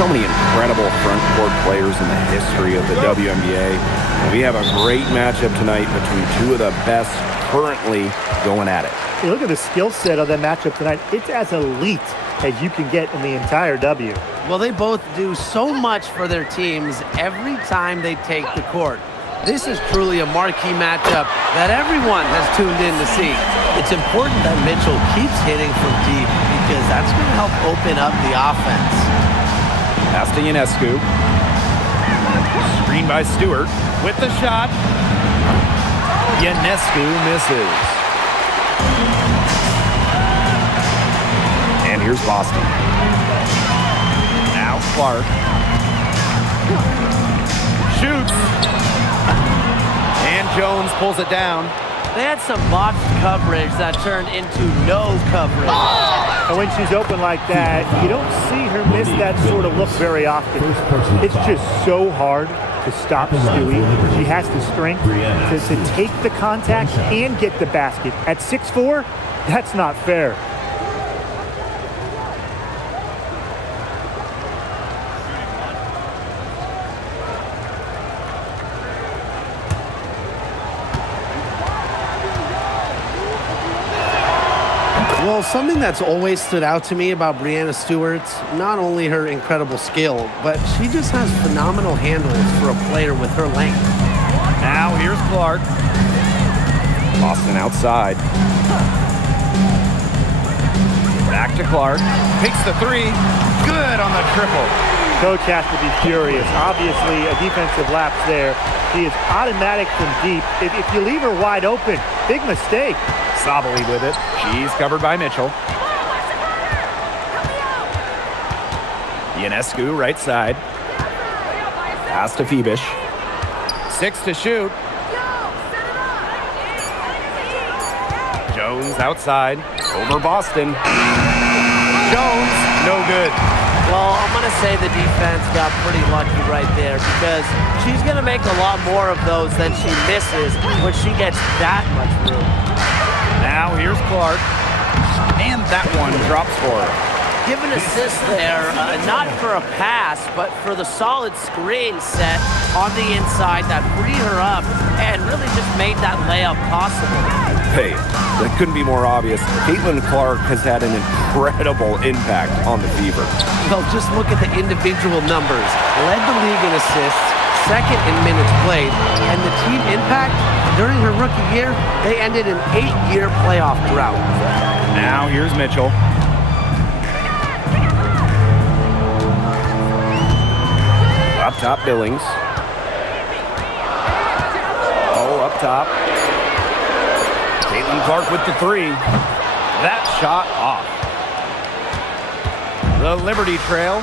So many incredible front court players in the history of the WNBA. And we have a great matchup tonight between two of the best currently going at it. You look at the skill set of that matchup tonight. It's as elite as you can get in the entire W. Well, they both do so much for their teams every time they take the court. This is truly a marquee matchup that everyone has tuned in to see. It's important that Mitchell keeps hitting from deep because that's going to help open up the offense. Pass to Ionescu. Screen by Stewart with the shot. Ionescu misses. And here's Boston. Now Clark. Shoots. And Jones pulls it down. They had some botched coverage that turned into no coverage. And when she's open like that, you don't see her miss that sort of look very often. It's just so hard to stop Stewie. She has the strength to take the contact and get the basket. At 6'4", that's not fair. Well, something that's always stood out to me about Breanna Stewart, not only her incredible skill, but she just has phenomenal handles for a player with her length. Now here's Clark. Boston outside. Back to Clark. Takes the three. Good on the triple. Coach has to be furious. Obviously, a defensive lapse there. She is automatic from deep. If you leave her wide open, big mistake. Sabali with it. She's covered by Mitchell. Ionescu, right side. Pass to Phoebish. 6 to shoot. Jones outside. Over Boston. Jones, no good. Well, I'm going to say the defense got pretty lucky right there because she's going to make a lot more of those than she misses when she gets that much room. Now here's Clark. And that one drops for her. Give an assist there, not for a pass, but for the solid screen set on the inside that freed her up and really just made that layup possible. Hey, that couldn't be more obvious. Caitlin Clark has had an incredible impact on the Fever. Well, just look at the individual numbers. Led the league in assists, second in minutes played, and the team impact during her rookie year, they ended an 8-year playoff drought. Now here's Mitchell. Up top, Billings. Oh, up top. Caitlin Clark with the three. That shot off. The Liberty Trail.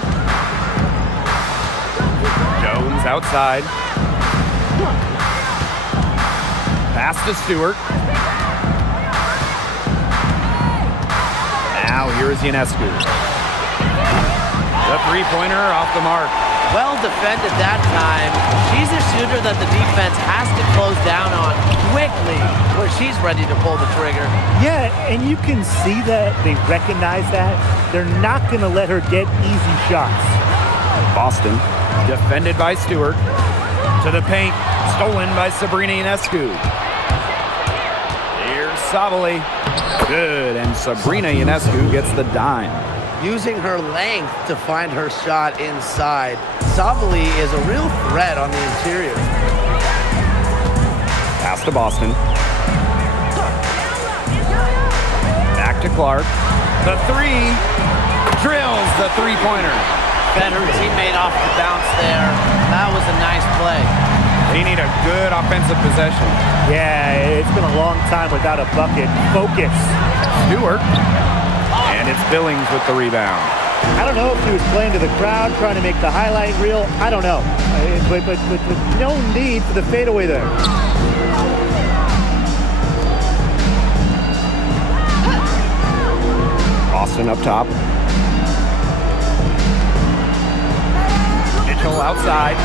Jones outside. Pass to Stewart. Now here's Ionescu. The three-pointer off the mark. Well defended that time. She's a shooter that the defense has to close down on quickly when she's ready to pull the trigger. Yeah, and you can see that. They recognize that. They're not going to let her get easy shots. Boston, defended by Stewart. To the paint, stolen by Sabrina Ionescu. Here's Sabali. Good, and Sabrina Ionescu gets the dime. Using her length to find her shot inside. Sabali is a real threat on the interior. Pass to Boston. Back to Clark. The three. Drills the three-pointer. Fed her teammate off the bounce there. That was a nice play. They need a good offensive possession. Yeah, it's been a long time without a bucket. Focus. Stewart. And it's Billings with the rebound. I don't know if he was playing to the crowd, trying to make the highlight reel. I don't know. But no need for the fadeaway there. Boston up top. Mitchell outside.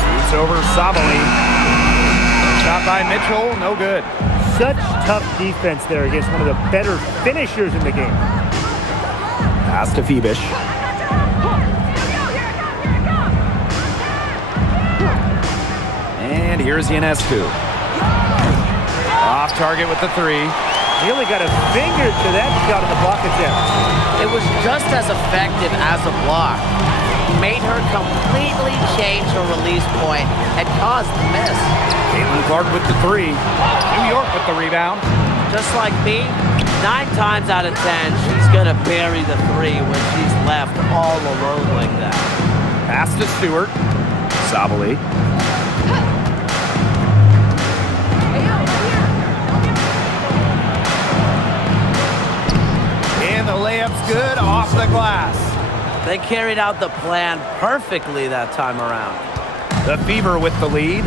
Shoots over Sabali. Shot by Mitchell, no good. Such tough defense there against one of the better finishers in the game. Pass to Phoebish. And here's Ionescu. Off target with the three. Nearly got a finger to that shot on the block attempt. It was just as effective as a block. Made her completely change her release point and caused the miss. Caitlin Clark with the three. New York with the rebound. Just like me, 9 times out of 10, she's going to bury the three when she's left all alone like that. Pass to Stewart. Sabali. And the layup's good off the glass. They carried out the plan perfectly that time around. The Fever with the lead.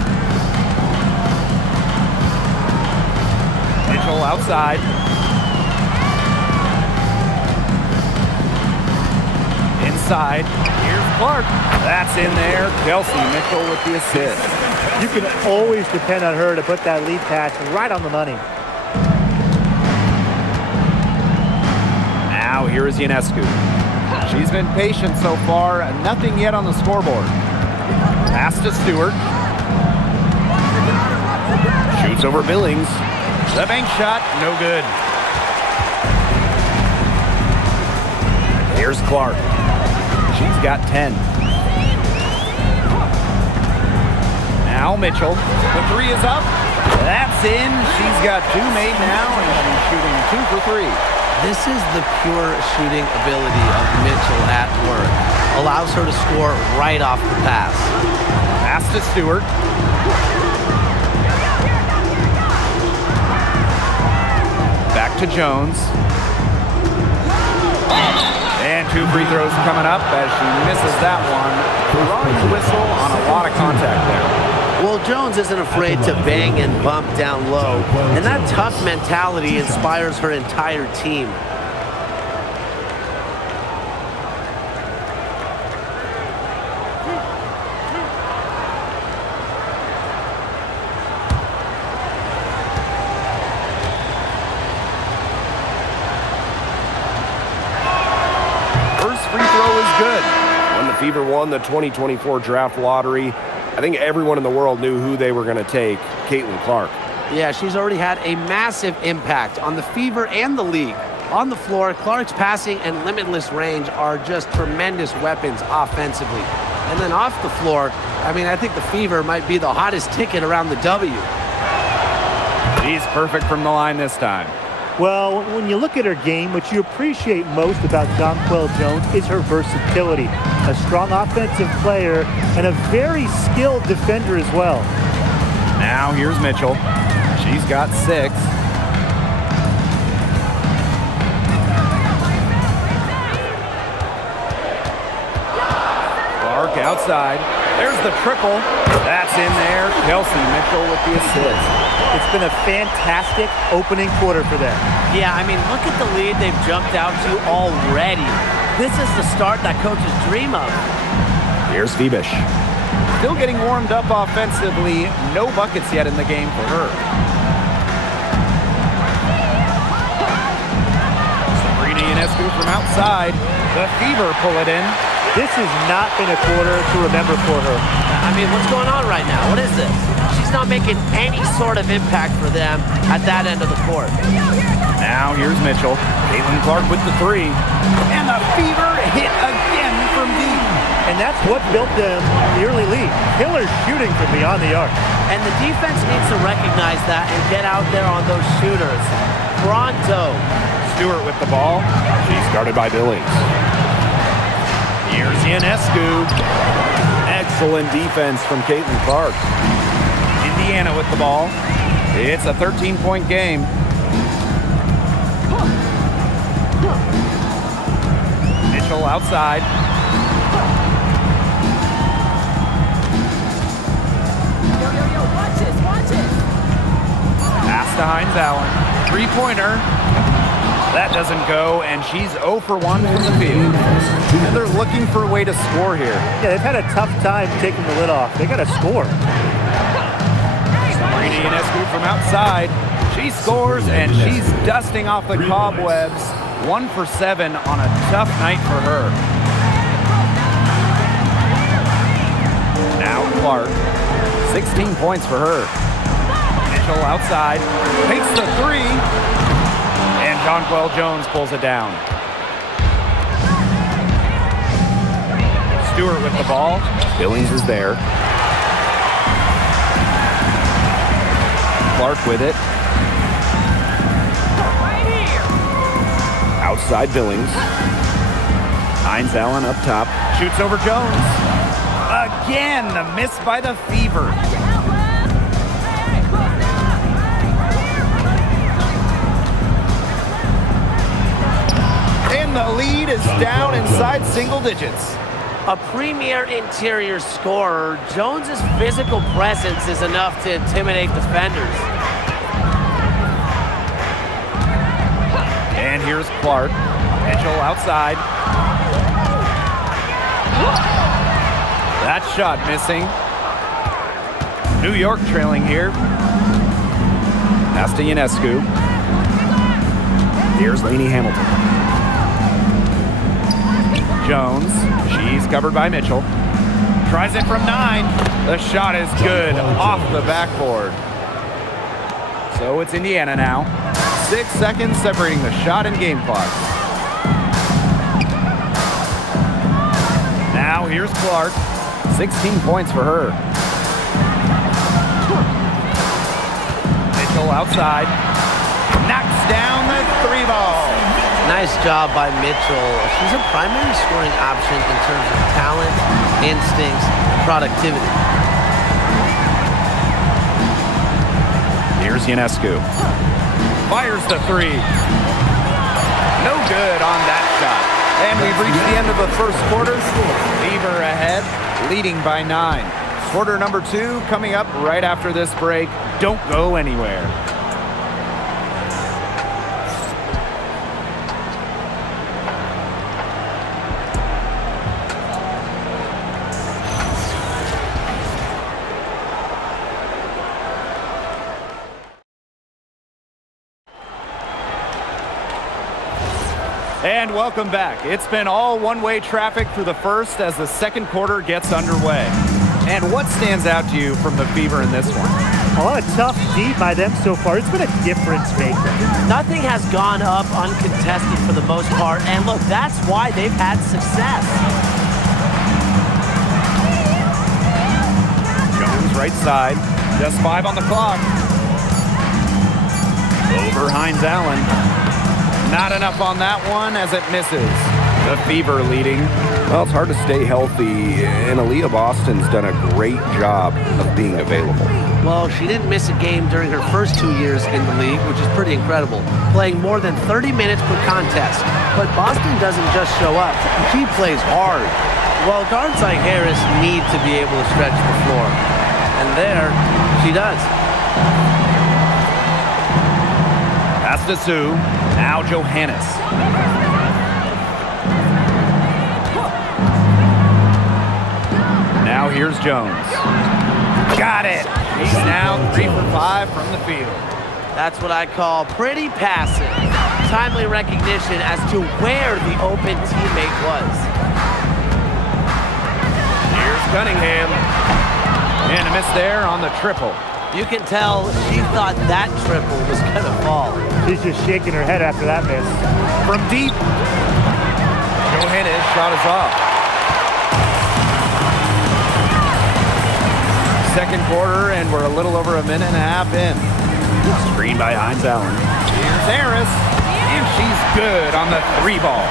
Mitchell outside. Inside. Here's Clark. That's in there. Kelsey Mitchell with the assist. You can always depend on her to put that lead pass right on the money. Now here is Ionescu. She's been patient so far. Nothing yet on the scoreboard. Pass to Stewart. Shoots over Billings. The bank shot, no good. Here's Clark. She's got 10. Now Mitchell. The three is up. That's in. She's got 2 made now, and she's shooting 2 for 3. This is the pure shooting ability of Mitchell at work. Allows her to score right off the pass. Pass to Stewart. Back to Jones. And 2 free throws coming up as she misses that one. Drawing the whistle on a lot of contact there. Well, Jones isn't afraid to bang and bump down low, and that tough mentality inspires her entire team. First free throw is good. When the Fever won the 2024 draft lottery, I think everyone in the world knew who they were going to take, Caitlin Clark. Yeah, she's already had a massive impact on the Fever and the league. On the floor, Clark's passing and limitless range are just tremendous weapons offensively. And then off the floor, I think the Fever might be the hottest ticket around the W. She's perfect from the line this time. Well, when you look at her game, what you appreciate most about Donquel Jones is her versatility. A strong offensive player and a very skilled defender as well. Now here's Mitchell. She's got 6. Clark outside. There's the triple. That's in there. Kelsey Mitchell with the assist. It's been a fantastic opening quarter for them. Yeah, look at the lead they've jumped out to already. This is the start that coaches dream of. Here's Febish. Still getting warmed up offensively. No buckets yet in the game for her. Sabrina Ionescu from outside. The Fever pull it in. This has not been a quarter to remember for her. What's going on right now? What is this? She's not making any sort of impact for them at that end of the court. Now here's Mitchell. Caitlin Clark with the 3. And the Fever hit again from deep. And that's what built them the early lead. Killer shooting from beyond the arc. And the defense needs to recognize that and get out there on those shooters. Pronto. Stewart with the ball. She's guarded by Billings. Here's Ionescu. Excellent defense from Caitlin Clark. Indiana with the ball. It's a 13-point game. Mitchell outside. Pass to Hines Allen. 3-pointer. That doesn't go, and she's 0 for 1 from the field. And they're looking for a way to score here. Yeah, they've had a tough time taking the lid off. They got to score. Sabrina Ionescu from outside. She scores, and she's dusting off the cobwebs. 1 for 7 on a tough night for her. Now Clark. 16 points for her. Mitchell outside, takes the three, and Jonquel Jones pulls it down. Stewart with the ball. Billings is there. Clark with it. Outside Billings. Hines Allen up top. Shoots over Jones. Again, the miss by the Fever. And the lead is down inside single digits. A premier interior scorer, Jones's physical presence is enough to intimidate defenders. And here's Clark. Mitchell outside. That shot missing. New York trailing here. Pass to Ionescu. Here's Lainey Hamilton. Jones. She's covered by Mitchell. Tries it from 9. The shot is good off the backboard. So it's Indiana now. 6 seconds separating the shot and game clock. Now here's Clark. 16 points for her. Mitchell outside. Knocks down the 3 ball. Nice job by Mitchell. She's a primary scoring option in terms of talent, instincts, and productivity. Here's Ionescu. Fires the 3. No good on that shot. And we've reached the end of the first quarter. Fever ahead, leading by 9. Quarter number 2 coming up right after this break. Don't go anywhere. And welcome back. It's been all one-way traffic through the first as the second quarter gets underway. And what stands out to you from the Fever in this one? Oh, a tough D by them so far. It's been a difference maker. Nothing has gone up uncontested for the most part, and look, that's why they've had success. Jones right side, just 5 on the clock. Over Hines Allen. Not enough on that one as it misses. The Fever leading. Well, it's hard to stay healthy, and Aaliyah Boston's done a great job of being available. Well, she didn't miss a game during her first 2 years in the league, which is pretty incredible, playing more than 30 minutes per contest. But Boston doesn't just show up. She plays hard. Well, guards like Harris need to be able to stretch the floor. And there, she does. Pass to Sue. Now Johannes. Now here's Jones. Got it. He's now 3 for 5 from the field. That's what I call pretty passive. Timely recognition as to where the open teammate was. Here's Cunningham. And a miss there on the triple. You can tell she thought that triple was going to fall. She's just shaking her head after that miss. From deep. Johannes shot is off. Second quarter, and we're a little over a minute and a half in. Screen by Hines Allen. Here's Harris, and she's good on the 3 ball.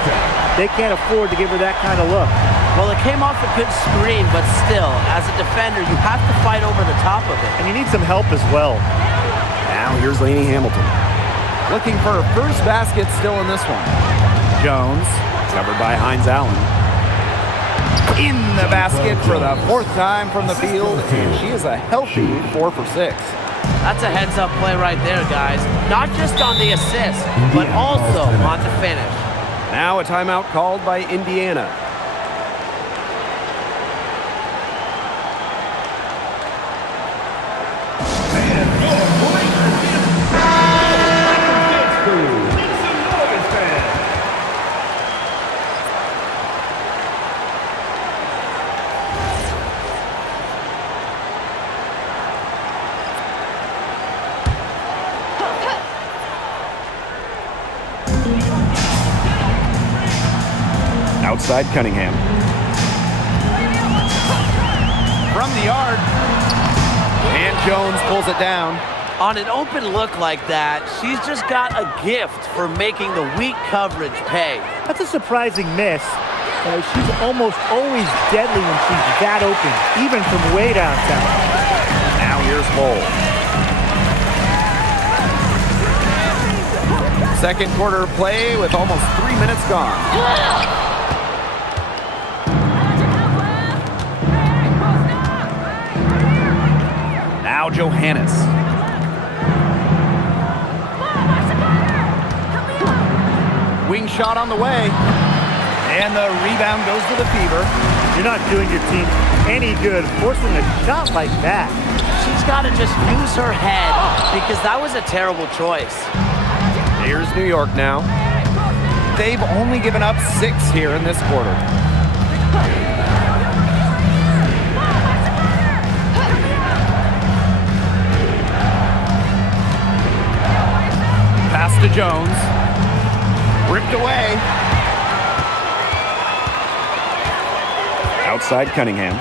They can't afford to give her that kind of look. Well, it came off a good screen, but still, as a defender, you have to fight over the top of it. And you need some help as well. Now here's Lainey Hamilton. Looking for her first basket still in this one. Jones, covered by Hines Allen. In the basket for the 4th time from the field, and she is a healthy 4 for 6. That's a heads-up play right there, guys. Not just on the assist, but also on the finish. Now a timeout called by Indiana. Outside Cunningham. From the yard. And Jones pulls it down. On an open look like that, she's just got a gift for making the weak coverage pay. That's a surprising miss. She's almost always deadly when she's that open, even from way downtown. Now here's Hull. Second quarter play with almost 3 minutes gone. Now Johannes. Wing shot on the way. And the rebound goes to the Fever. You're not doing your team any good forcing a shot like that. She's got to just use her head because that was a terrible choice. Here's New York now. They've only given up 6 here in this quarter. Pass to Jones. Ripped away. Outside Cunningham.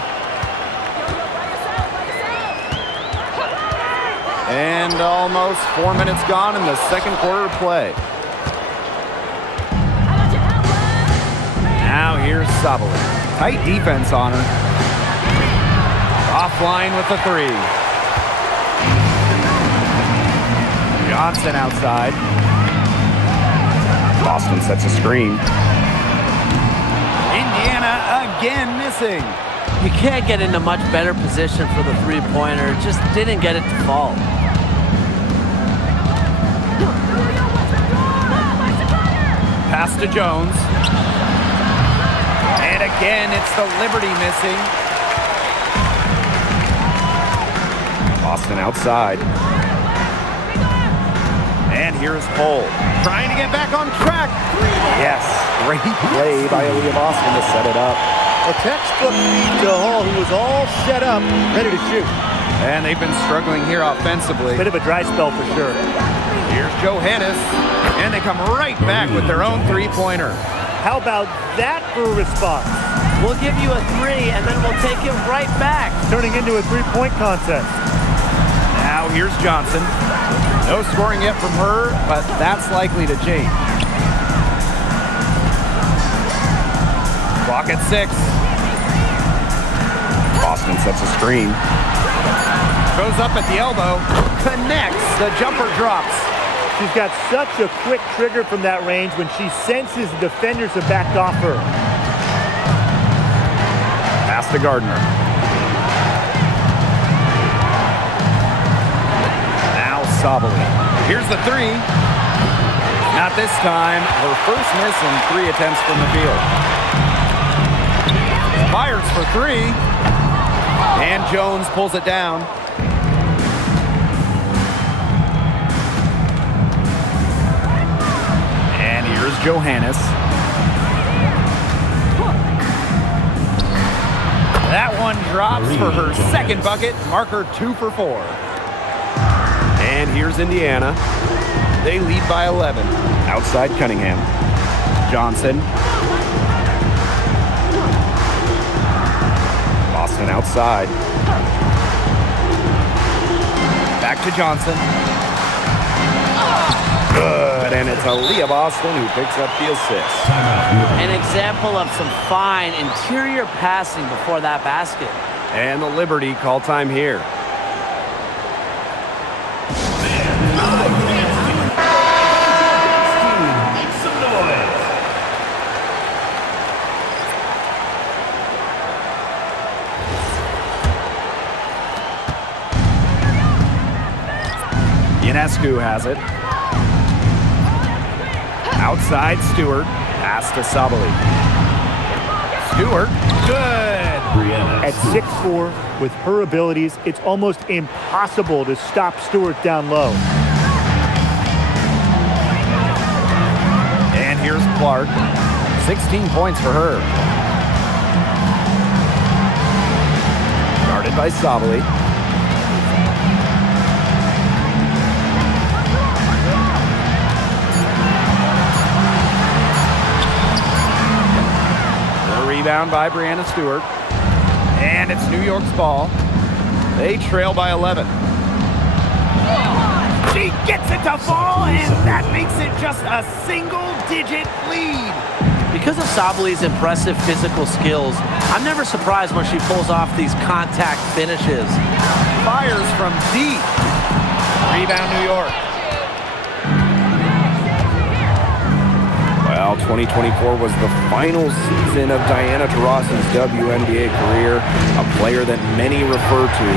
And almost 4 minutes gone in the second quarter of play. Now here's Sabali. Tight defense on her. Offline with the 3. Johnson outside. Boston sets a screen. Indiana again missing. You can't get into much better position for the three-pointer. Just didn't get it to fall. Pass to Jones. And again, it's the Liberty missing. Boston outside. And here's Hull. Trying to get back on track. Yes, great play by Aaliyah Boston to set it up. A textbook feed to Hull, who was all set up, ready to shoot. And they've been struggling here offensively. Bit of a dry spell for sure. Here's Johannes. And they come right back with their own three-pointer. How about that for a response? We'll give you a 3, and then we'll take it right back. Turning into a three-point contest. Now here's Johnson. No scoring yet from her, but that's likely to change. Clock at 6. Boston sets a screen. Goes up at the elbow. Connects. The jumper drops. She's got such a quick trigger from that range when she senses the defenders have backed off her. Pass to Gardner. Now Sabali. Here's the 3. Not this time. Her first miss in 3 attempts from the field. Fires for 3. And Jones pulls it down. And here's Johannes. That one drops for her second bucket. Marker 2 for 4. And here's Indiana. They lead by 11. Outside Cunningham. Johnson. Boston outside. Back to Johnson. Good, and it's Aaliyah Boston who picks up the assist. An example of some fine interior passing before that basket. And the Liberty call time here. Ionescu has it. Outside Stewart. Pass to Sabali. Stewart. Good. At 6'4", with her abilities, it's almost impossible to stop Stewart down low. And here's Clark. 16 points for her. Guarded by Sabali. Rebound by Brianna Stewart. And it's New York's ball. They trail by 11. She gets it to fall, and that makes it just a single-digit lead. Because of Sabaly's impressive physical skills, I'm never surprised when she pulls off these contact finishes. Fires from deep. Rebound, New York. Well, 2024 was the final season of Diana Taurasi's WNBA career, a player that many refer to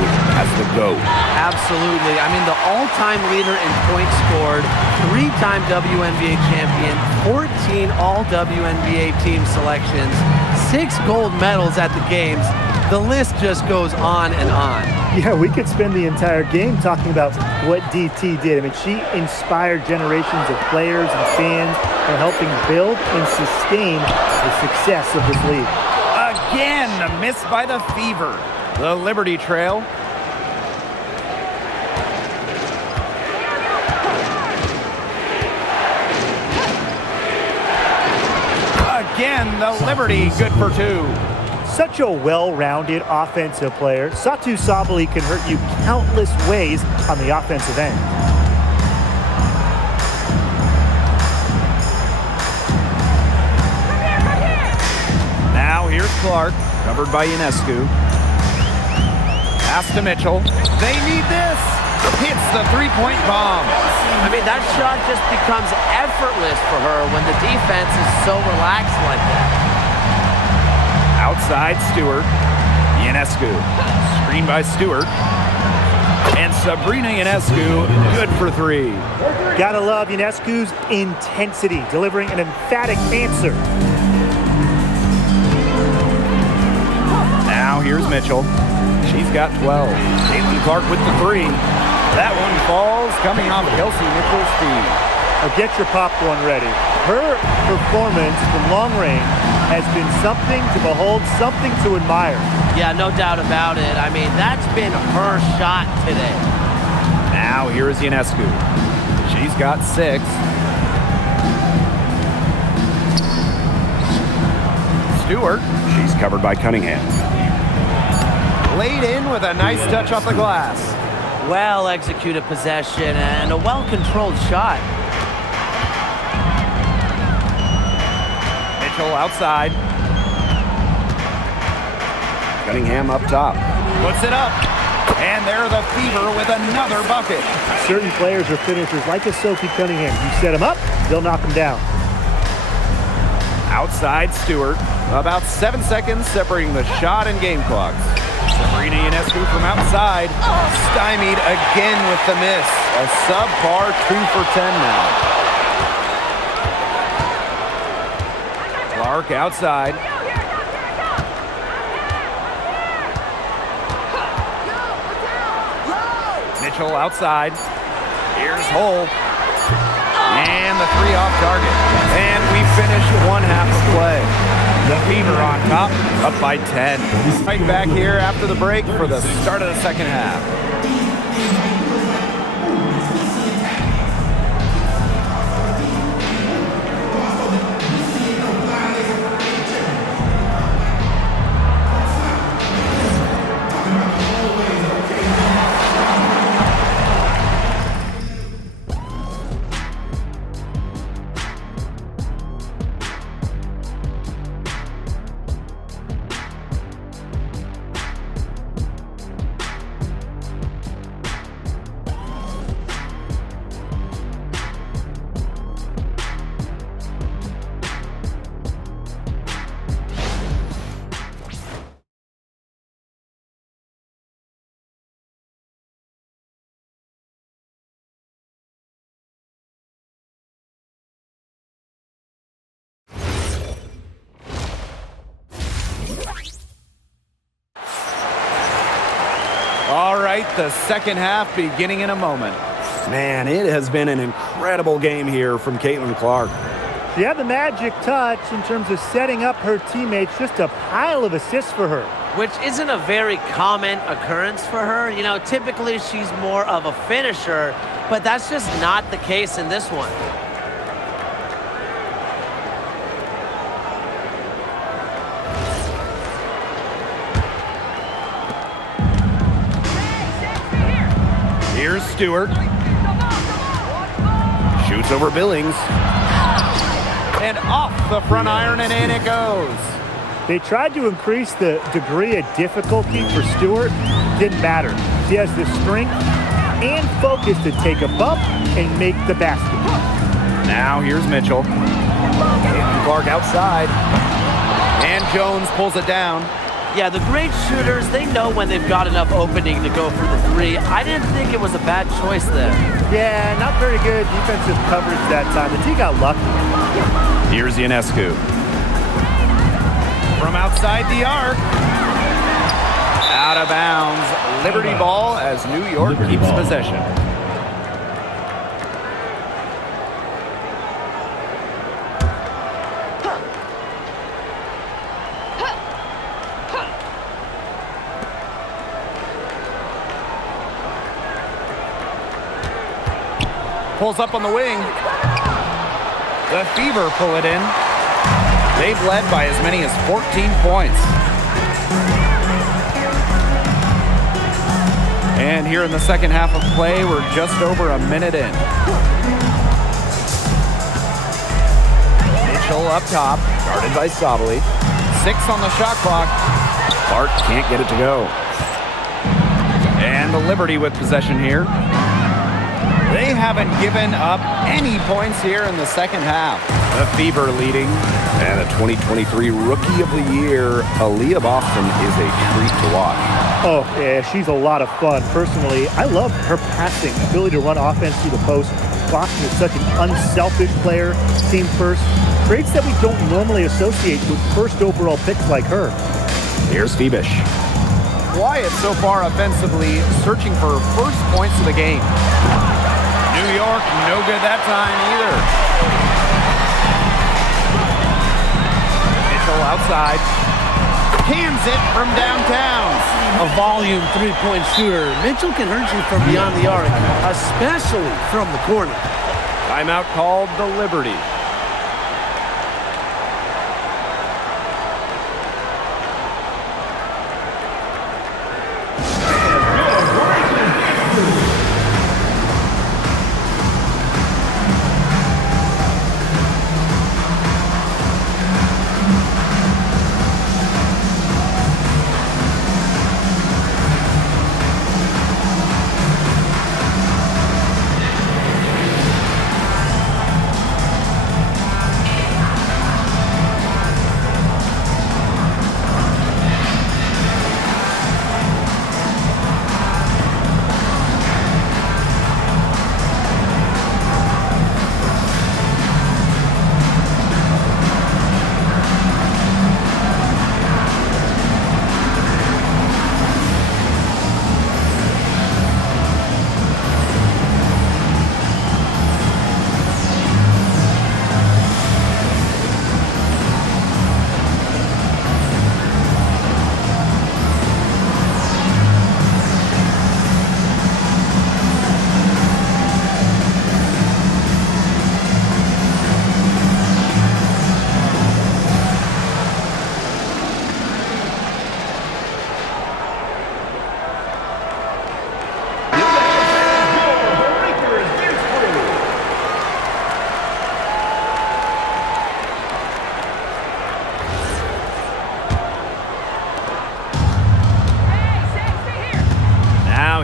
as the GOAT. Absolutely. I mean, the all-time leader in points scored, 3-time WNBA champion, 14 all-WNBA team selections, 6 gold medals at the games. The list just goes on and on. Yeah, we could spend the entire game talking about what DT did. I mean, she inspired generations of players and fans for helping build and sustain the success of this league. Again, a miss by the Fever. The Liberty trail. Again, the Liberty good for 2. Such a well-rounded offensive player. Satou Sabally can hurt you countless ways on the offensive end. Now here's Clark, covered by Ionescu. Pass to Mitchell. They need this. Hits the three-point bomb. I mean, that shot just becomes effortless for her when the defense is so relaxed like that. Outside Stewart. Ionescu. Screen by Stewart. And Sabrina Ionescu, good for 3. Gotta love Ionescu's intensity, delivering an emphatic answer. Now here's Mitchell. She's got 12. Caitlin Clark with the 3. That one falls, coming off Kelsey Mitchell's feet. Now get your popcorn ready. Her performance from long range has been something to behold, something to admire. Yeah, no doubt about it. I mean, that's been her shot today. Now here is Ionescu. She's got 6. Stewart. She's covered by Cunningham. Laid in with a nice touch off the glass. Well-executed possession and a well-controlled shot. Mitchell outside. Cunningham up top. Puts it up. And there the Fever with another bucket. Certain players are finishers like a Sophie Cunningham. You set them up, they'll knock them down. Outside Stewart. About 7 seconds separating the shot and game clocks. Sabrina Ionescu from outside. Stymied again with the miss. A subpar 2 for 10 now. Clark outside. Mitchell outside. Here's Hull. And the 3 off target. And we finish 1 half of play. The Fever on top, up by 10. Right back here after the break for the start of the second half. All right, the second half beginning in a moment. Man, it has been an incredible game here from Caitlin Clark. She had the magic touch in terms of setting up her teammates, just a pile of assists for her. Which isn't a very common occurrence for her. You know, typically she's more of a finisher, but that's just not the case in this one. Here's Stewart. Shoots over Billings. And off the front iron, and in it goes. They tried to increase the degree of difficulty for Stewart. Didn't matter. She has the strength and focus to take a bump and make the basket. Now here's Mitchell. And Clark outside. And Jones pulls it down. Yeah, the great shooters, they know when they've got enough opening to go for the three. I didn't think it was a bad choice there. Yeah, not very good defensive coverage that time. The team got lucky. Here's Ionescu. From outside the arc. Out of bounds. Liberty ball as New York keeps possession. Pulls up on the wing. The Fever pull it in. They've led by as many as 14 points. And here in the second half of play, we're just over a minute in. Mitchell up top, guarded by Sabali. 6 on the shot clock. Clark can't get it to go. And the Liberty with possession here. They haven't given up any points here in the second half. The Fever leading. And a 2023 Rookie of the Year, Aaliyah Boston, is a treat to watch. Oh, yeah, she's a lot of fun. Personally, I love her passing, ability to run offense through the post. Boston is such an unselfish player, team first. Traits that we don't normally associate with first overall picks like her. Here's Febish. Quiet so far offensively, searching for first points of the game. New York, no good that time either. Mitchell outside. Cans it from downtown. A volume three-point shooter. Mitchell can hurt you from beyond the arc, especially from the corner. Timeout called the Liberty.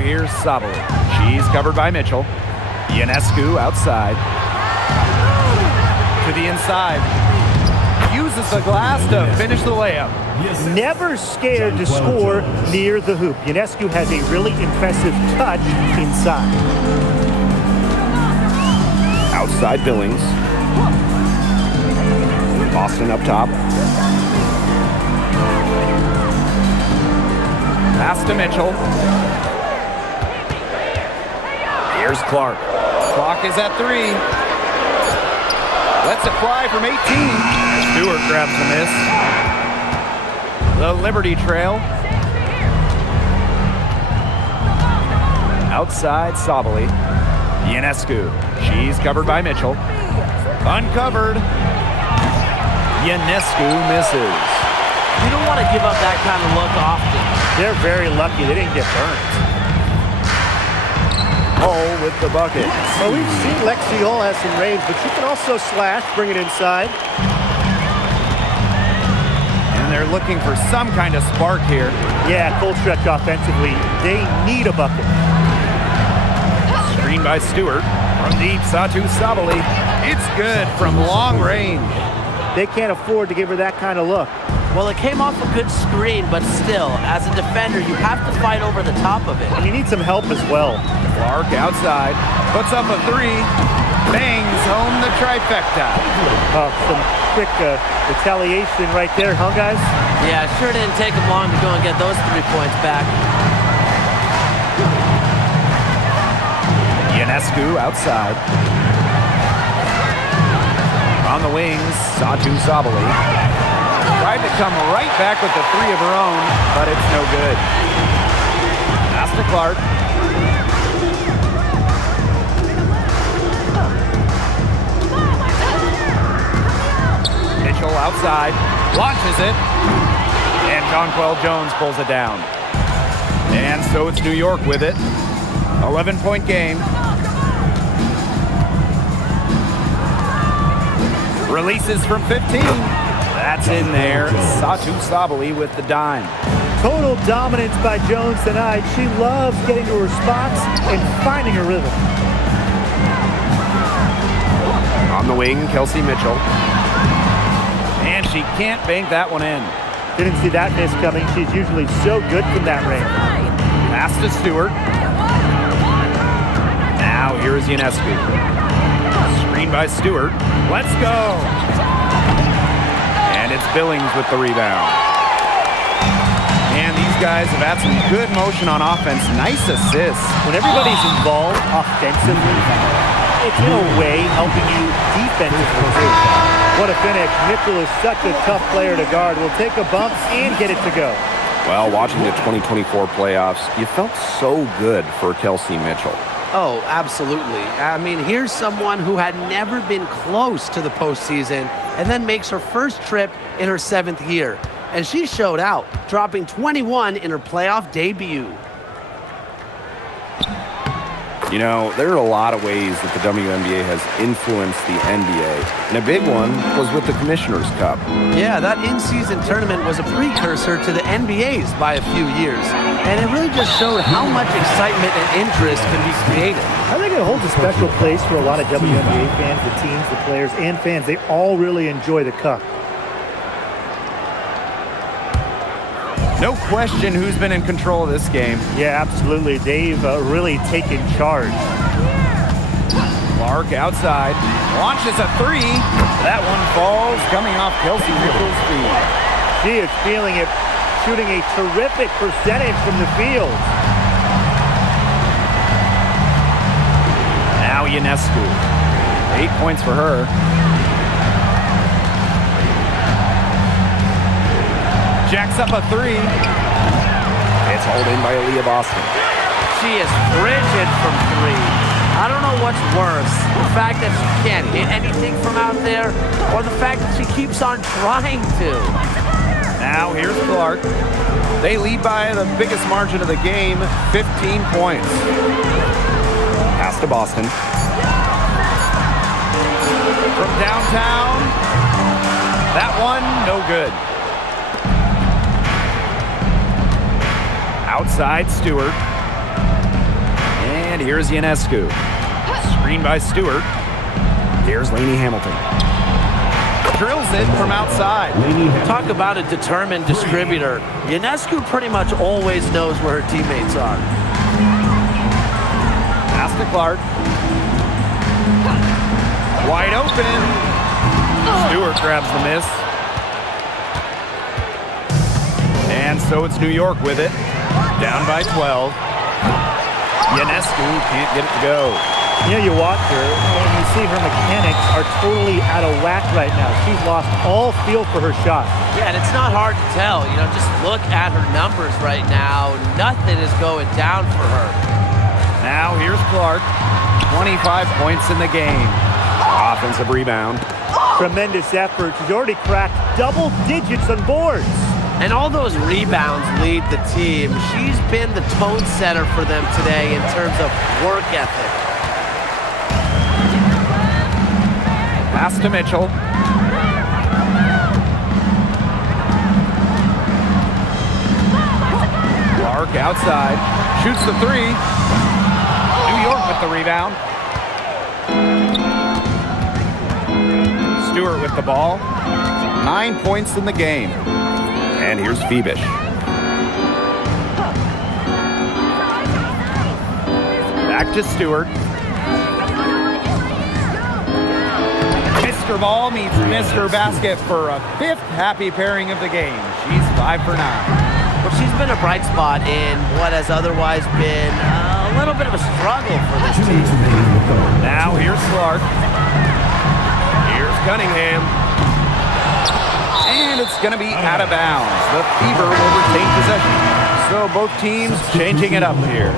Here's Sabali. She's covered by Mitchell. Ionescu outside. To the inside. Uses the glass to finish the layup. Never scared to score near the hoop. Ionescu has a really impressive touch inside. Outside Billings. Boston up top. Pass to Mitchell. Here's Clark. Clock is at 3. Lets it fly from 18. Stewart grabs the miss. The Liberty trail. Outside Sabali. Ionescu. She's covered by Mitchell. Uncovered. Ionescu misses. You don't want to give up that kind of look often. They're very lucky they didn't get burned. Hull with the bucket. Well, we've seen Lexi Hull has some range, but she can also slash, bring it inside. And they're looking for some kind of spark here. Yeah, cold stretch offensively. They need a bucket. Screen by Stewart. From deep, Satu Sabali. It's good from long range. They can't afford to give her that kind of look. Well, it came off a good screen, but still, as a defender, you have to fight over the top of it. And you need some help as well. Clark outside. Puts up a three. Bangs home the trifecta. Some quick retaliation right there, huh, guys? Yeah, sure didn't take them long to go and get those 3 points back. Ionescu outside. On the wings, Satu Sabali. Tried to come right back with the three of her own, but it's no good. Pass to Clark. Mitchell outside, launches it, and Jonquel Jones pulls it down. And so it's New York with it. 11-point game. Releases from 15. That's in there. Satu Sabali with the dime. Total dominance by Jones tonight. She loves getting to her spots and finding her rhythm. On the wing, Kelsey Mitchell. And she can't bank that one in. Didn't see that miss coming. She's usually so good from that range. Pass to Stewart. Now here's Ionescu. Screen by Stewart. Let's go. And it's Billings with the rebound. And these guys have had some good motion on offense. Nice assists. When everybody's involved offensively, it's in a way helping you defensively too. What a finish. Mitchell is such a tough player to guard. Will take a bump and get it to go. Well, watching the 2024 playoffs, you felt so good for Kelsey Mitchell. Oh, absolutely. I mean, here's someone who had never been close to the postseason and then makes her first trip in her 7th year. And she showed out, dropping 21 in her playoff debut. You know, there are a lot of ways that the WNBA has influenced the NBA, and a big one was with the Commissioner's Cup. Yeah, that in-season tournament was a precursor to the NBA's by a few years, and it really just showed how much excitement and interest can be created. I think it holds a special place for a lot of WNBA fans, the teams, the players, and fans. They all really enjoy the Cup. No question who's been in control of this game. Yeah, absolutely. They've really taken charge. Clark outside, launches a three. That one falls, coming off Kelsey Mitchell's feet. She is feeling it, shooting a terrific percentage from the field. Now Ionescu. 8 points for her. Jacks up a three. It's hauled in by Aaliyah Boston. She is frigid from three. I don't know what's worse, the fact that she can't hit anything from out there, or the fact that she keeps on trying to. Now here's Clark. They lead by the biggest margin of the game, 15 points. Pass to Boston. From downtown, that one, no good. Outside Stewart. And here's Ionescu. Screen by Stewart. Here's Lainey Hamilton. Drills it from outside. Talk about a determined distributor. Ionescu pretty much always knows where her teammates are. Pass to Clark. Wide open. Stewart grabs the miss. And so it's New York with it. Down by 12. Ionescu can't get it to go. You know, you watch her, and you see her mechanics are totally out of whack right now. She's lost all feel for her shot. Yeah, and it's not hard to tell. You know, just look at her numbers right now. Nothing is going down for her. Now here's Clark. 25 points in the game. Offensive rebound. Tremendous effort. She's already cracked double digits on boards. And all those rebounds lead the team. She's been the tone setter for them today in terms of work ethic. Pass to Mitchell. Clark outside. Shoots the three. New York with the rebound. Stewart with the ball. 9 points in the game. And here's Phoebish. Back to Stewart. Mr. Ball meets Mr. Basket for a 5th happy pairing of the game. She's 5 for 9. Well, she's been a bright spot in what has otherwise been a little bit of a struggle for this team. Now here's Clark. Here's Cunningham. And it's going to be out of bounds. The Fever will retain possession. So both teams changing it up here.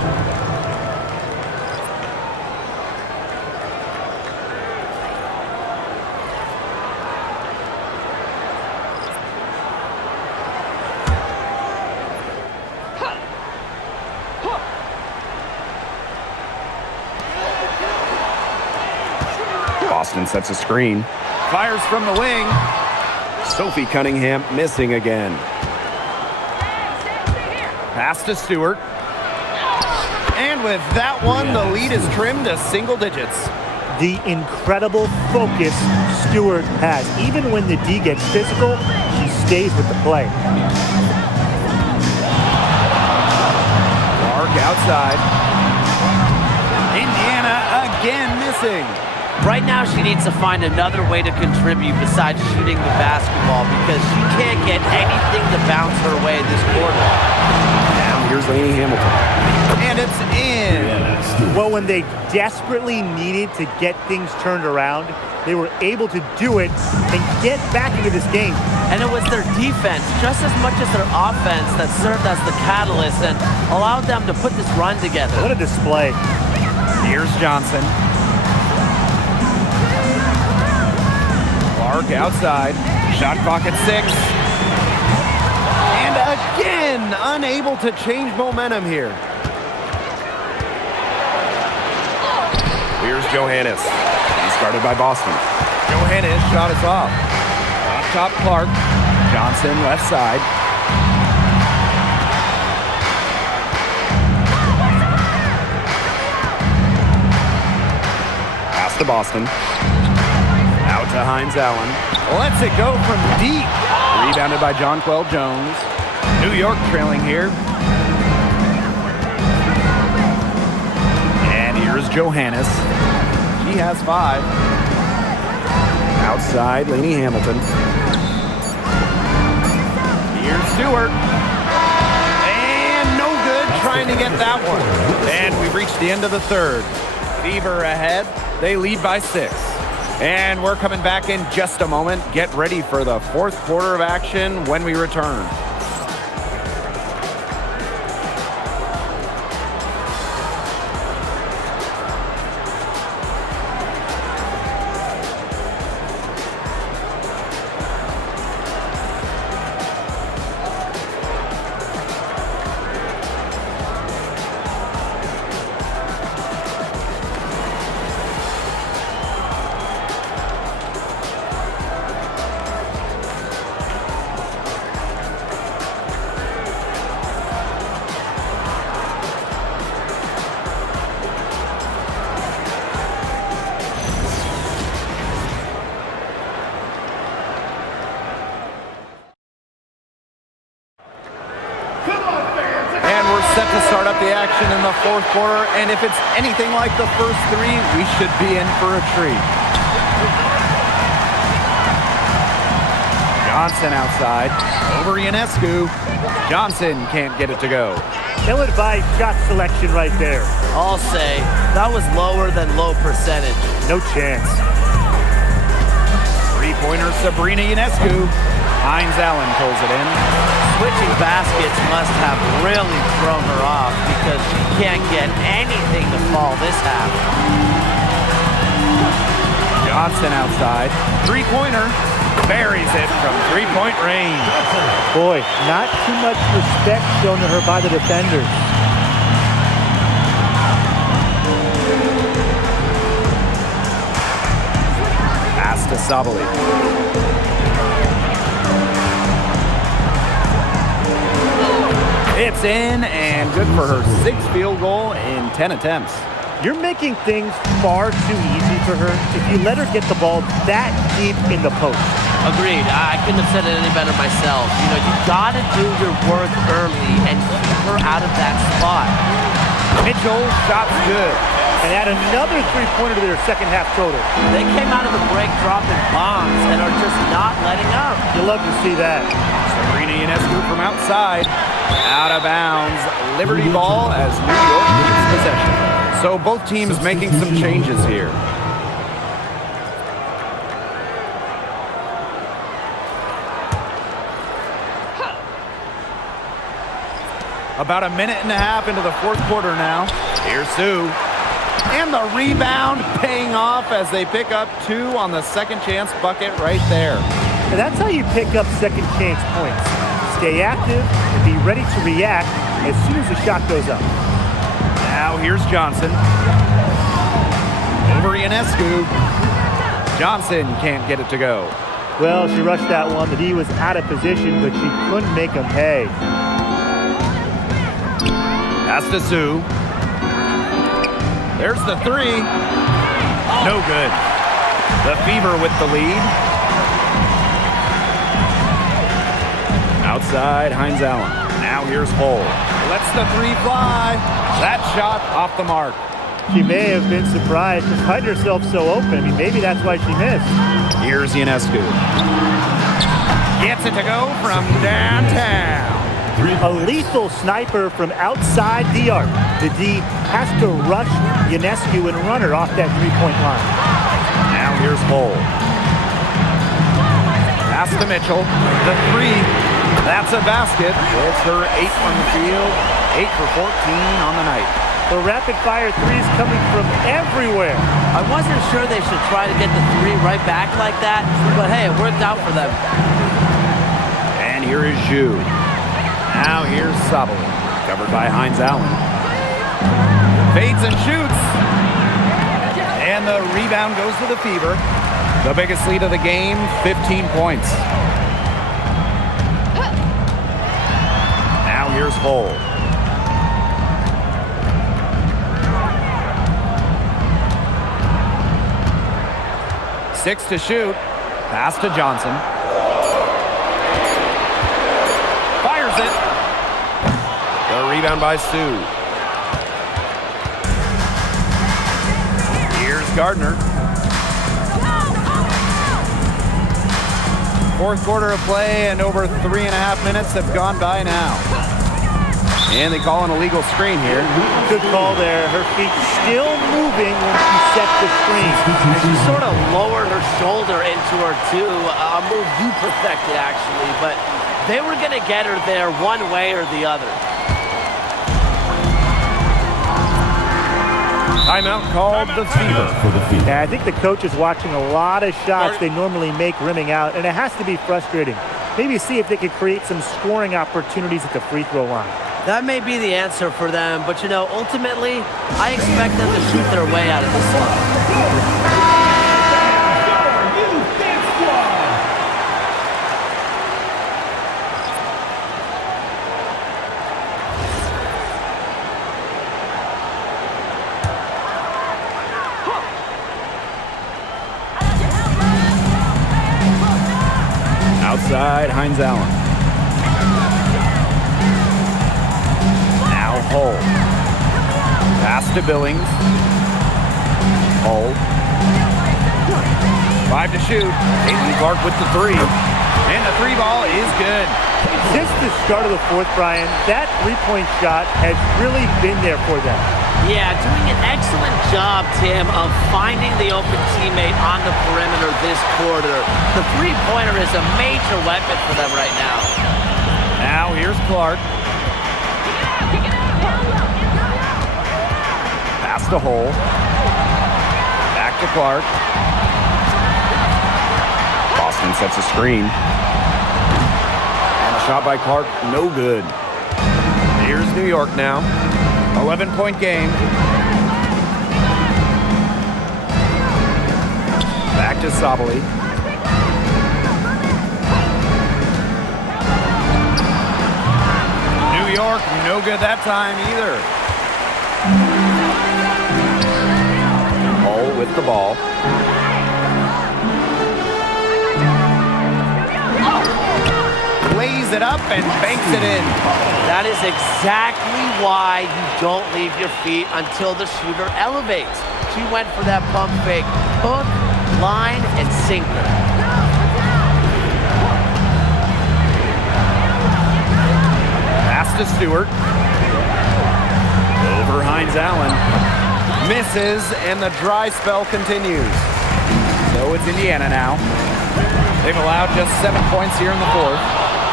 Boston sets a screen. Fires from the wing. Sophie Cunningham missing again. Pass to Stewart. And with that one, the lead is trimmed to single digits. The incredible focus Stewart has. Even when the D gets physical, she stays with the play. Clark outside. Indiana again missing. Right now, she needs to find another way to contribute besides shooting the basketball because she can't get anything to bounce her way this quarter. Now here's Lainey Hamilton. And it's in. Well, when they desperately needed to get things turned around, they were able to do it and get back into this game. And it was their defense, just as much as their offense, that served as the catalyst and allowed them to put this run together. What a display. Here's Johnson. Clark outside. Shot clock at 6. And again, unable to change momentum here. Here's Johannes. He's guarded by Boston. Johannes shot is off. Up top, Clark. Johnson left side. Pass to Boston. Out to Hines Allen. Lets it go from deep. Rebounded by Jonquel Jones. New York trailing here. And here's Johannes. He has 5. Outside, Lainey Hamilton. Here's Stewart. And no good trying to get that one. And we've reached the end of the third. Fever ahead. They lead by 6. And we're coming back in just a moment. Get ready for the 4th quarter of action when we return. Set to start up the action in the 4th quarter, and if it's anything like the first 3, we should be in for a treat. Johnson outside, over Ionescu. Johnson can't get it to go. Ill-advised shot selection right there. I'll say, that was lower than low percentage. No chance. 3-pointer Sabrina Ionescu. Hines Allen pulls it in. Switching baskets must have really thrown her off because she can't get anything to fall this half. Johnson outside. 3-pointer. Buries it from three-point range. Boy, not too much respect shown to her by the defenders. Pass to Sabali. It's in and good for her 6th field goal in 10 attempts. You're making things far too easy for her if you let her get the ball that deep in the post. Agreed. I couldn't have said it any better myself. You know, you got to do your work early and keep her out of that spot. Mitchell, shot's good. And add another three-pointer to their second half total. They came out of the break dropping bombs and are just not letting up. You'll love to see that. Sabrina Ionescu from outside. Out of bounds. Liberty ball as New York keeps possession. So both teams making some changes here. About a minute and a half into the fourth quarter now. Here's Sue. And the rebound paying off as they pick up 2 on the second chance bucket right there. And that's how you pick up second chance points. Stay active and be ready to react as soon as the shot goes up. Now here's Johnson. Over Ionescu. Johnson can't get it to go. Well, she rushed that one. The D was out of position, but she couldn't make him pay. Pass to Sue. There's the 3. No good. The Fever with the lead. Outside, Hines Allen. Now here's Hull. Lets the 3 fly. That shot off the mark. She may have been surprised to find herself so open. I mean, maybe that's why she missed. Here's Ionescu. Gets it to go from downtown. A lethal sniper from outside the arc. The D has to rush Ionescu and run her off that three-point line. Now here's Hull. Pass to Mitchell. The 3. That's a basket. It's her 8th from the field. 8 for 14 on the night. The rapid-fire threes coming from everywhere. I wasn't sure they should try to get the 3 right back like that, but hey, it worked out for them. And here is Zhu. Now here's Sabali, covered by Hines Allen. Fades and shoots. And the rebound goes to the Fever. The biggest lead of the game, 15 points. Now here's Hull. Six to shoot. Pass to Johnson. Fires it. The rebound by Sue. Here's Gardner. Fourth quarter of play and over 3.5 minutes have gone by now. And they call an illegal screen here. Good call there. Her feet still moving when she set the screen. And she sort of lowered her shoulder into her too. A move you perfected actually, but they were going to get her there one way or the other. Timeout called the Fever. Yeah, I think the coach is watching a lot of shots they normally make rimming out, and it has to be frustrating. Maybe see if they could create some scoring opportunities at the free throw line. That may be the answer for them, but you know, ultimately, I expect them to shoot their way out of this slump. Outside, Hines Allen. Now Hull. Pass to Billings. Hull. 5 to shoot. Caitlin Clark with the 3. And the 3 ball is good. Since the start of the fourth, Brian, that three-point shot has really been there for them. Yeah, doing an excellent job, Tim, of finding the open teammate on the perimeter this quarter. The three-pointer is a major weapon for them right now. Now here's Clark. Pass to Hull. Back to Clark. Cross Boston sets a screen. And a shot by Clark, no good. Here's New York now. 11-point game. Back to Sabali. New York, no good that time either. Hull with the ball. Lays it up and banks it in. That is exactly why you don't leave your feet until the shooter elevates. She went for that pump fake. Hook, line, and sinker. Pass to Stewart. Over Hines Allen. Misses, and the dry spell continues. So it's Indiana now. They've allowed just 7 points here in the fourth.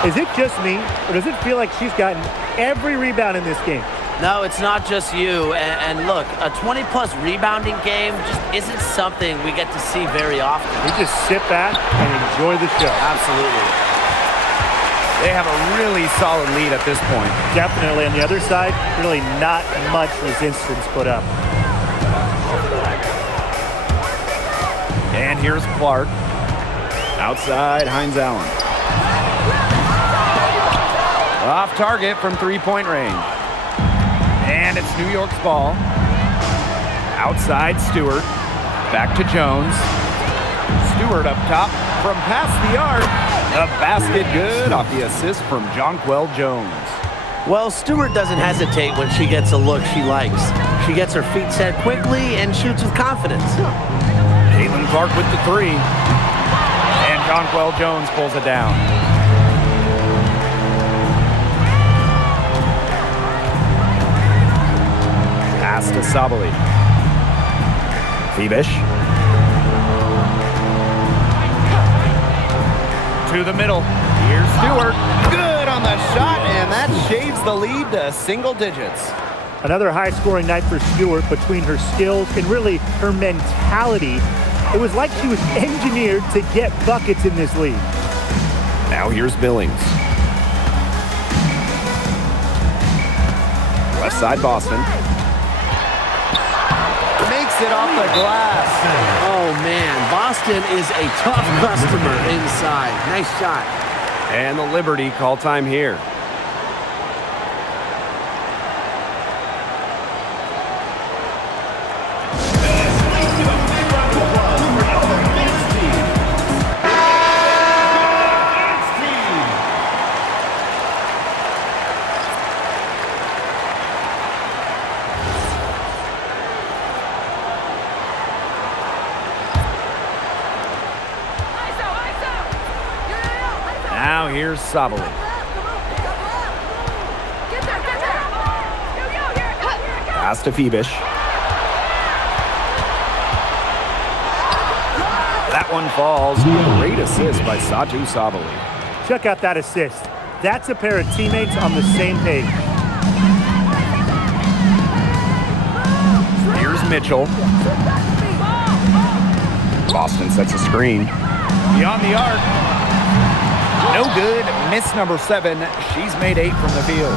Is it just me, or does it feel like she's gotten every rebound in this game? No, it's not just you. And look, a 20-plus rebounding game just isn't something we get to see very often. We just sit back and enjoy the show. Absolutely. They have a really solid lead at this point. Definitely. On the other side, really not much resistance put up. And here's Clark. Outside, Hines Allen. Off target from three-point range. And it's New York's ball. Outside, Stewart. Back to Jones. Stewart up top from past the arc. A basket good off the assist from Jonquel Jones. Well, Stewart doesn't hesitate when she gets a look she likes. She gets her feet set quickly and shoots with confidence. Caitlin Clark with the three. And Jonquel Jones pulls it down. Pass to Sabali. Phoebish. To the middle. Here's Stewart. Good on the shot, and that shaves the lead to single digits. Another high-scoring night for Stewart. Between her skills and really her mentality, it was like she was engineered to get buckets in this league. Now here's Billings. Left side Boston. Makes it off the glass. Oh, man. Boston is a tough customer inside. Nice shot. And the Liberty call time here. Now here's Sabali. Pass to Phoebish. That one falls. Great assist by Satu Sabali. Check out that assist. That's a pair of teammates on the same page. Here's Mitchell. Boston sets a screen. Beyond the arc. No good. Miss number 7. She's made 8 from the field.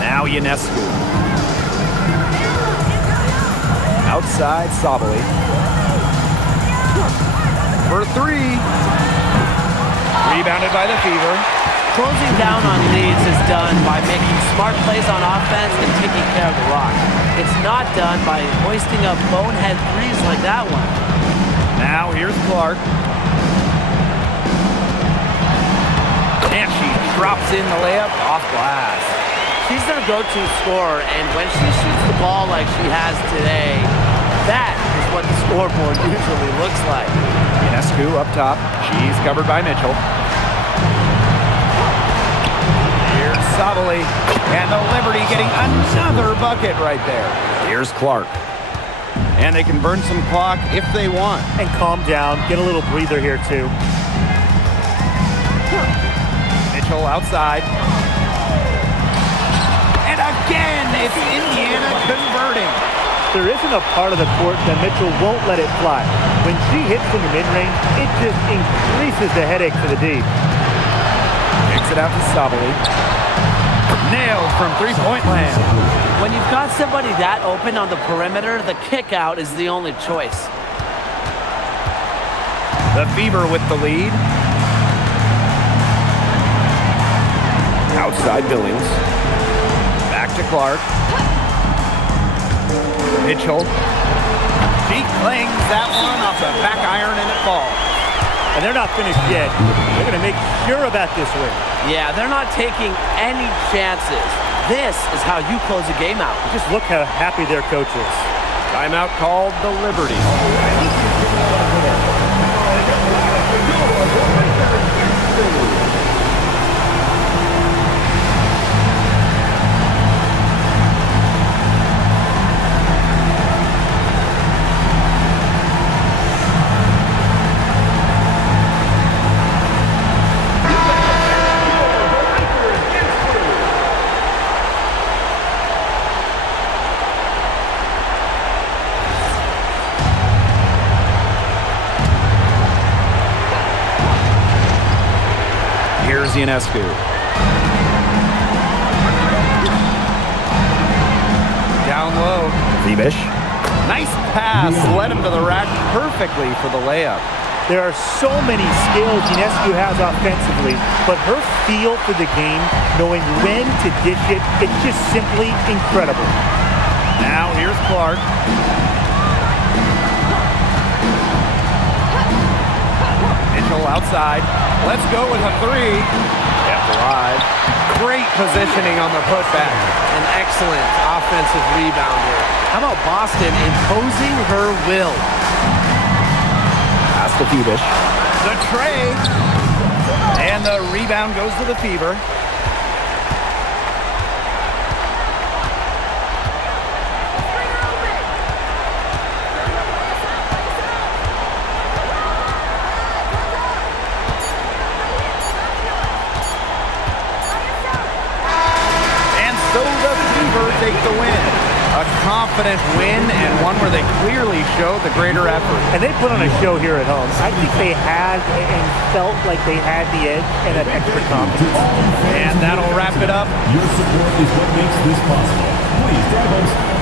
Now Ionescu. Outside Sabali. For 3. Rebounded by the Fever. Closing down on leads is done by making smart plays on offense and taking care of the rock. It's not done by hoisting up bonehead threes like that one. Now here's Clark. And she drops in the layup off glass. She's their go-to scorer, and when she shoots the ball like she has today, that is what the scoreboard usually looks like. Ionescu up top. She's covered by Mitchell. Here's Sabali. And the Liberty getting another bucket right there. Here's Clark. And they can burn some clock if they want. And calm down. Get a little breather here, too. Mitchell outside. And again, it's Indiana converting. there isn't a part of the court that Mitchell won't let it fly. When she hits in the mid-range, it just increases the headache for the D. Kicks it out to Sabali. Nailed from three-point land. When you've got somebody that open on the perimeter, the kick out is the only choice. The Fever with the lead. Outside Billings. Back to Clark. Mitchell. She clings that one off the back iron and it falls. And they're not finished yet. They're going to make sure about this win. Yeah, they're not taking any chances. This is how you close a game out. Just look how happy their coach is. Timeout called the Liberty. Here's Ionescu. Down low. Vibish. Nice pass. Led him to the rack perfectly for the layup. There are so many skills Ionescu has offensively, but her feel for the game, knowing when to dish it, it's just simply incredible. Now here's Clark. Mitchell outside. Let's go with a three. Kept alive. Great positioning on the putback. An excellent offensive rebounder. How about Boston imposing her will? Pass to Febish. The tray. And the rebound goes to the Fever. Take the win. A confident win and one where they clearly showed the greater effort. And they put on a show here at home. I think they had and felt like they had the edge and that extra confidence. And that'll wrap it up. Your support is what makes this possible. Please drive us